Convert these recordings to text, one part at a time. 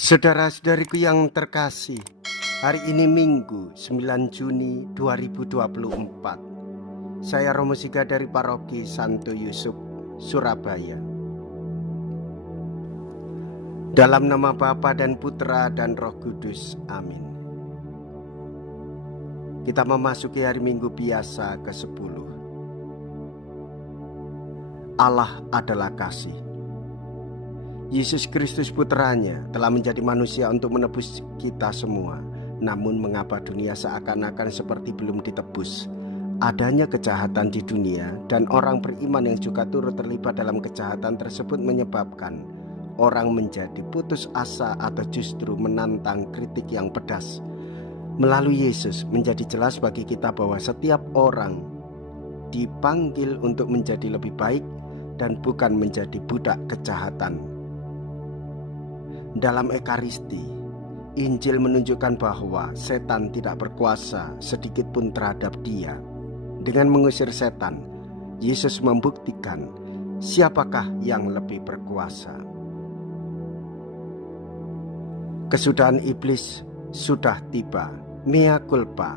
Saudara-saudariku yang terkasih, hari ini Minggu 9 Juni 2024. Saya Romo Siga dari Paroki Santo Yusuf, Surabaya. Dalam nama Bapa dan Putra dan Roh Kudus, amin. Kita memasuki hari Minggu biasa ke-10. Allah adalah kasih. Yesus Kristus putranya telah menjadi manusia untuk menebus kita semua. Namun mengapa dunia seakan-akan seperti belum ditebus? Adanya kejahatan di dunia dan orang beriman yang juga turut terlibat dalam kejahatan tersebut menyebabkan orang menjadi putus asa atau justru menantang kritik yang pedas. Melalui Yesus menjadi jelas bagi kita bahwa setiap orang dipanggil untuk menjadi lebih baik dan bukan menjadi budak kejahatan. Dalam Ekaristi, Injil menunjukkan bahwa setan tidak berkuasa sedikit pun terhadap dia. Dengan mengusir setan, Yesus membuktikan siapakah yang lebih berkuasa. Kesudahan iblis sudah tiba. Mea culpa,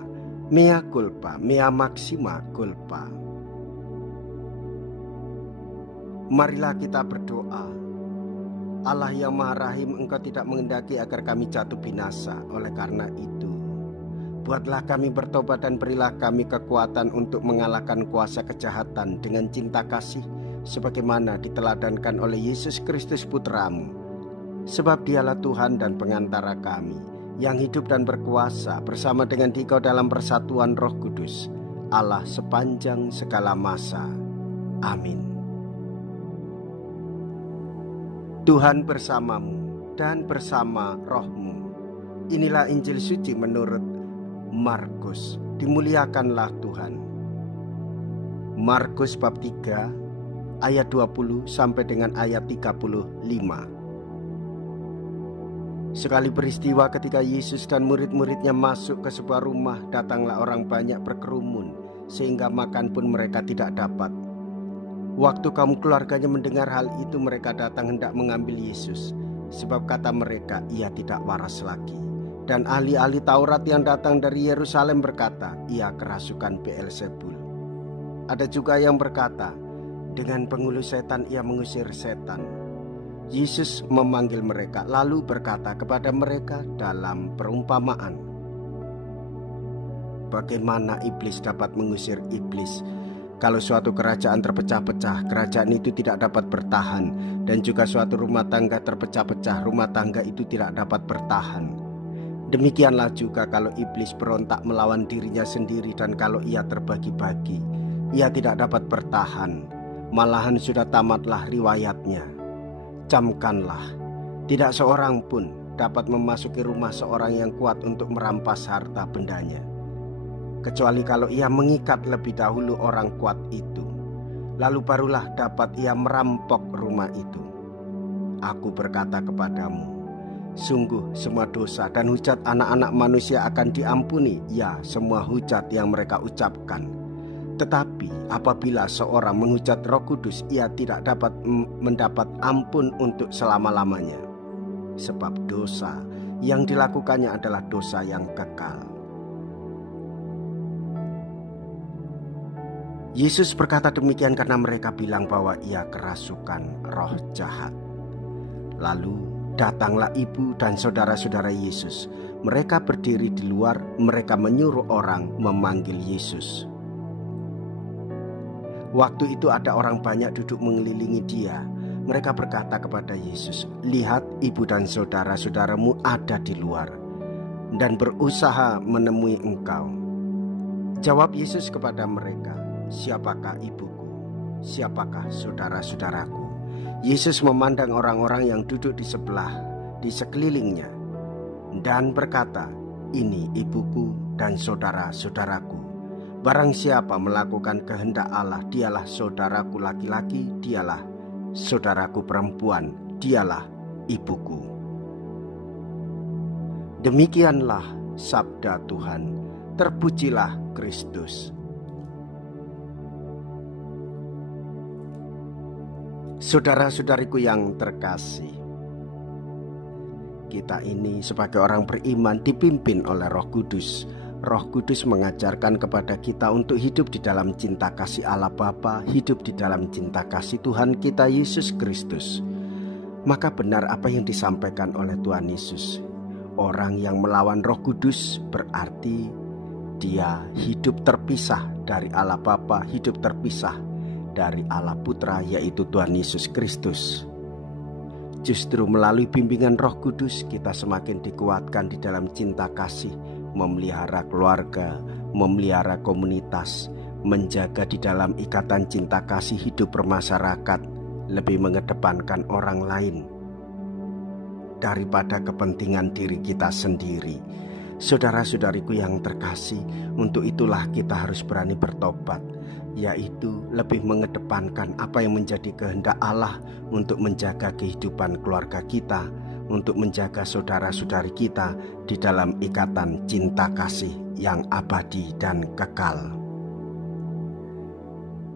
mea culpa, mea maxima culpa. Marilah kita berdoa. Allah yang Maha Rahim, Engkau tidak menghendaki agar kami jatuh binasa. Oleh karena itu, buatlah kami bertobat dan berilah kami kekuatan untuk mengalahkan kuasa kejahatan dengan cinta kasih, sebagaimana diteladankan oleh Yesus Kristus Putramu. Sebab Dialah Tuhan dan pengantara kami, yang hidup dan berkuasa bersama dengan Dikau dalam persatuan Roh Kudus, Allah sepanjang segala masa. Amin. Tuhan bersamamu dan bersama rohmu. Inilah Injil suci menurut Markus. Dimuliakanlah Tuhan. Markus bab 3 ayat 20 sampai dengan ayat 35. Sekali peristiwa ketika Yesus dan murid-muridnya masuk ke sebuah rumah, datanglah orang banyak berkerumun sehingga makan pun mereka tidak dapat. Waktu kaum keluarganya mendengar hal itu, mereka datang hendak mengambil Yesus, sebab kata mereka, ia tidak waras lagi. Dan ahli-ahli Taurat yang datang dari Yerusalem berkata, ia kerasukan Beelzebul. Ada juga yang berkata, dengan penghulu setan ia mengusir setan. Yesus memanggil mereka, lalu berkata kepada mereka dalam perumpamaan, bagaimana iblis dapat mengusir iblis? Kalau suatu kerajaan terpecah-pecah, kerajaan itu tidak dapat bertahan. Dan juga suatu rumah tangga terpecah-pecah, rumah tangga itu tidak dapat bertahan. Demikianlah juga kalau iblis berontak melawan dirinya sendiri, dan kalau ia terbagi-bagi, ia tidak dapat bertahan. Malahan sudah tamatlah riwayatnya. Camkanlah, tidak seorang pun dapat memasuki rumah seorang yang kuat untuk merampas harta bendanya, kecuali kalau ia mengikat lebih dahulu orang kuat itu, lalu barulah dapat ia merampok rumah itu. Aku berkata kepadamu, sungguh semua dosa dan hujat anak-anak manusia akan diampuni, ya semua hujat yang mereka ucapkan. Tetapi apabila seorang menghujat Roh Kudus, ia tidak dapat mendapat ampun untuk selama-lamanya, sebab dosa yang dilakukannya adalah dosa yang kekal. Yesus berkata demikian karena mereka bilang bahwa ia kerasukan roh jahat. Lalu datanglah ibu dan saudara-saudara Yesus. Mereka berdiri di luar, mereka menyuruh orang memanggil Yesus. Waktu itu ada orang banyak duduk mengelilingi dia. Mereka berkata kepada Yesus, lihat, ibu dan saudara-saudaramu ada di luar dan berusaha menemui engkau. Jawab Yesus kepada mereka, siapakah ibuku? Siapakah saudara-saudaraku? Yesus memandang orang-orang yang duduk di sekelilingnya dan berkata, ini ibuku dan saudara-saudaraku. Barang siapa melakukan kehendak Allah, dialah saudaraku laki-laki, dialah saudaraku perempuan, dialah ibuku. Demikianlah sabda Tuhan. Terpujilah Kristus. Saudara-saudariku yang terkasih, kita ini sebagai orang beriman dipimpin oleh Roh Kudus. Roh Kudus mengajarkan kepada kita untuk hidup di dalam cinta kasih Allah Bapa, hidup di dalam cinta kasih Tuhan kita Yesus Kristus. Maka benar apa yang disampaikan oleh Tuhan Yesus. Orang yang melawan Roh Kudus berarti dia hidup terpisah dari Allah Bapa, hidup terpisah dari Allah Putra, yaitu Tuhan Yesus Kristus. Justru melalui bimbingan Roh Kudus kita semakin dikuatkan di dalam cinta kasih, memelihara keluarga, memelihara komunitas, menjaga di dalam ikatan cinta kasih hidup bermasyarakat, lebih mengedepankan orang lain daripada kepentingan diri kita sendiri. Saudara-saudariku yang terkasih, untuk itulah kita harus berani bertobat, yaitu lebih mengedepankan apa yang menjadi kehendak Allah untuk menjaga kehidupan keluarga kita, untuk menjaga saudara-saudari kita di dalam ikatan cinta kasih yang abadi dan kekal.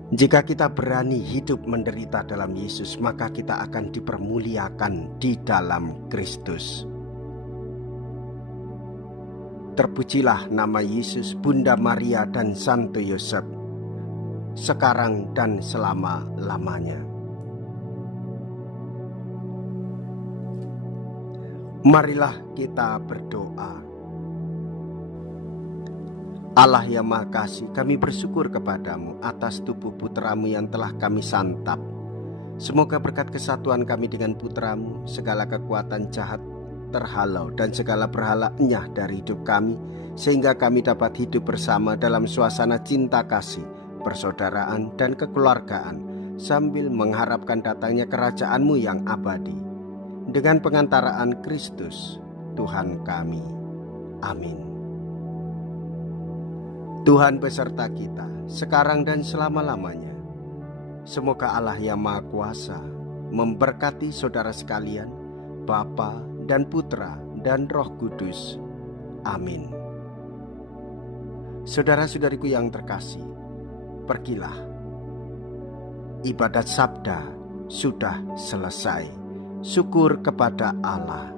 Jika kita berani hidup menderita dalam Yesus, maka kita akan dipermuliakan di dalam Kristus. Terpujilah nama Yesus, Bunda Maria dan Santo Yosef, sekarang dan selama-lamanya. Marilah kita berdoa. Allah yang Maha Kasih, kami bersyukur kepadamu atas tubuh putramu yang telah kami santap. Semoga berkat kesatuan kami dengan putramu, segala kekuatan jahat terhalau dan segala berhala enyah dari hidup kami, sehingga kami dapat hidup bersama dalam suasana cinta kasih, persaudaraan dan kekeluargaan, sambil mengharapkan datangnya kerajaan-Mu yang abadi. Dengan pengantaraan Kristus, Tuhan kami. Amin. Tuhan beserta kita, sekarang dan selama-lamanya. Semoga Allah yang Maha Kuasa memberkati saudara sekalian, Bapa dan Putra dan Roh Kudus. Amin. Saudara-saudariku yang terkasih, pergilah. Ibadat sabda sudah selesai. Syukur kepada Allah.